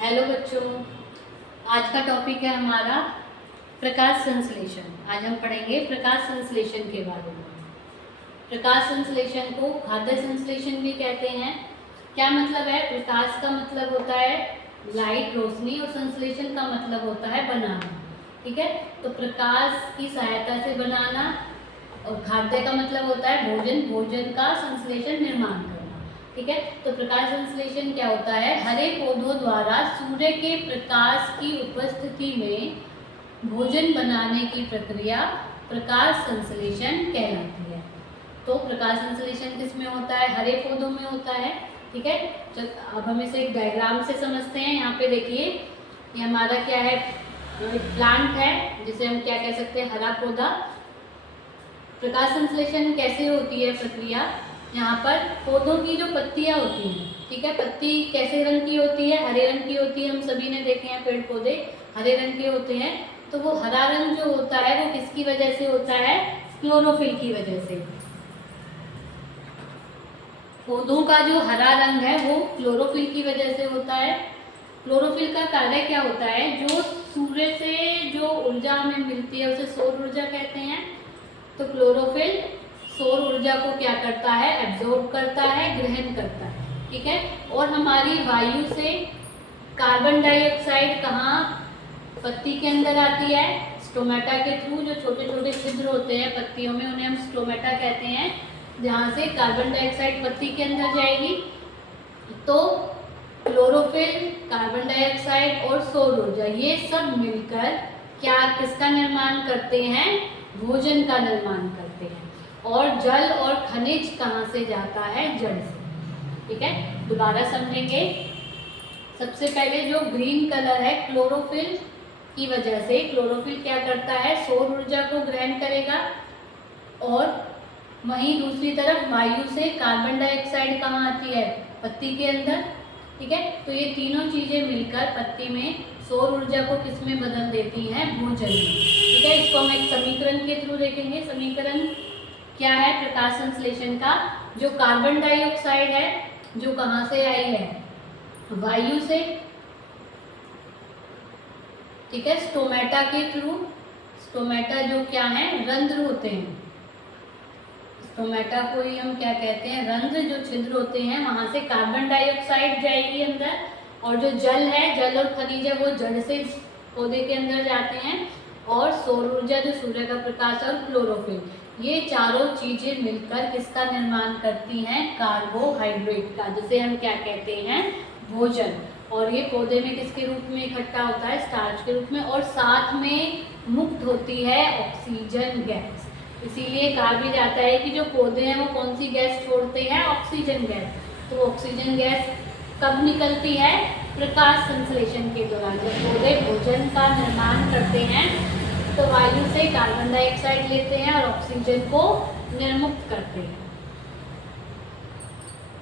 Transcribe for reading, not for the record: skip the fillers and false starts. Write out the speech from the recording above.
Hello बच्चों, आज का टॉपिक है हमारा प्रकाश संश्लेषण। आज हम पढ़ेंगे प्रकाश संश्लेषण के बारे में। प्रकाश संश्लेषण को खाद्य संश्लेषण भी कहते हैं। क्या मतलब है? प्रकाश का मतलब होता है लाइट, रोशनी, और संश्लेषण का मतलब होता है बनाना। ठीक है, तो प्रकाश की सहायता से बनाना, और खाद्य का मतलब होता है भोजन, भोजन का संश्लेषण, निर्माण करना। ठीक है, तो प्रकाश संश्लेषण क्या होता है? हरे पौधों द्वारा सूर्य के प्रकाश की उपस्थिति में भोजन बनाने की प्रक्रिया प्रकाश संश्लेषण कहलाती है। तो प्रकाश संश्लेषण किस में होता है? हरे पौधों में होता है। ठीक है, अब हम इसे एक डायग्राम से समझते हैं। यहाँ पे देखिए, ये हमारा क्या है? प्लांट है, जिसे हम क्या कह सकते हैं? हरा पौधा। प्रकाश संश्लेषण कैसे होती है प्रक्रिया? यहाँ पर पौधों की जो पत्तियाँ होती हैं, ठीक है, पत्ती कैसे रंग की होती है? हरे रंग की होती है। हम सभी ने देखे हैं पेड़ पौधे हरे रंग के होते हैं। तो वो हरा रंग जो होता है वो किसकी वजह से होता है? क्लोरोफिल की वजह से। पौधों का जो हरा रंग है वो क्लोरोफिल की वजह से होता है। क्लोरोफिल का कार्य क्या होता है? जो सूर्य से जो ऊर्जा हमें मिलती है उसे सौर ऊर्जा कहते हैं। तो क्लोरोफिल सौर ऊर्जा को क्या करता है? एब्जॉर्ब करता है, ग्रहण करता है। ठीक है, और हमारी वायु से कार्बन डाइऑक्साइड कहाँ पत्ती के अंदर आती है? स्टोमेटा के थ्रू। जो छोटे छोटे छिद्र होते हैं पत्तियों में उन्हें हम स्टोमेटा कहते हैं, जहाँ से कार्बन डाइऑक्साइड पत्ती के अंदर जाएगी। तो क्लोरोफिल, कार्बन डाइऑक्साइड और सौर ऊर्जा, ये सब मिलकर क्या किसका निर्माण करते हैं? भोजन का निर्माण करते हैं। और जल और खनिज कहाँ से जाता है? जड़ से। ठीक है, दोबारा समझेंगे। सबसे पहले जो ग्रीन कलर है, क्लोरोफिल की वजह से। क्लोरोफिल क्या करता है? सौर ऊर्जा को ग्रहण करेगा, और वहीं दूसरी तरफ वायु से कार्बन डाइऑक्साइड कहाँ आती है? पत्ती के अंदर। ठीक है, तो ये तीनों चीजें मिलकर पत्ती में सौर ऊर्जा को किस में बदल देती हैं? भोजन में। ठीक है, इसको हम एक समीकरण के थ्रू देखेंगे। समीकरण क्या है प्रकाश संश्लेषण का? जो कार्बन डाइऑक्साइड है, जो कहाँ से आई है? वायु से। ठीक है, स्टोमेटा के थ्रू। स्टोमेटा जो क्या है? रंध्र होते हैं। स्टोमेटा को ही हम क्या कहते हैं? रंध्र। जो छिद्र होते हैं वहां से कार्बन डाइऑक्साइड जाएगी अंदर, और जो जल है, जल और खनिज है, वो जड़ से पौधे के अंदर जाते हैं। और सौर ऊर्जा जो सूर्य का प्रकाश और क्लोरोफिल, ये चारों चीजें मिलकर किसका निर्माण करती हैं? कार्बोहाइड्रेट का, जिसे हम क्या कहते हैं? भोजन। और ये पौधे में किसके रूप में इकट्ठा होता है? स्टार्च के रूप में। और साथ में मुक्त होती है ऑक्सीजन गैस। इसीलिए कहा भी जाता है कि जो पौधे हैं वो कौन सी गैस छोड़ते हैं? Oxygen gas. तो ऑक्सीजन गैस कब निकलती है? प्रकाश संश्लेषण के दौरान। जब पौधे भोजन का निर्माण करते हैं तो वायु से कार्बन डाइऑक्साइड लेते हैं और ऑक्सीजन को निर्मुक्त करते हैं।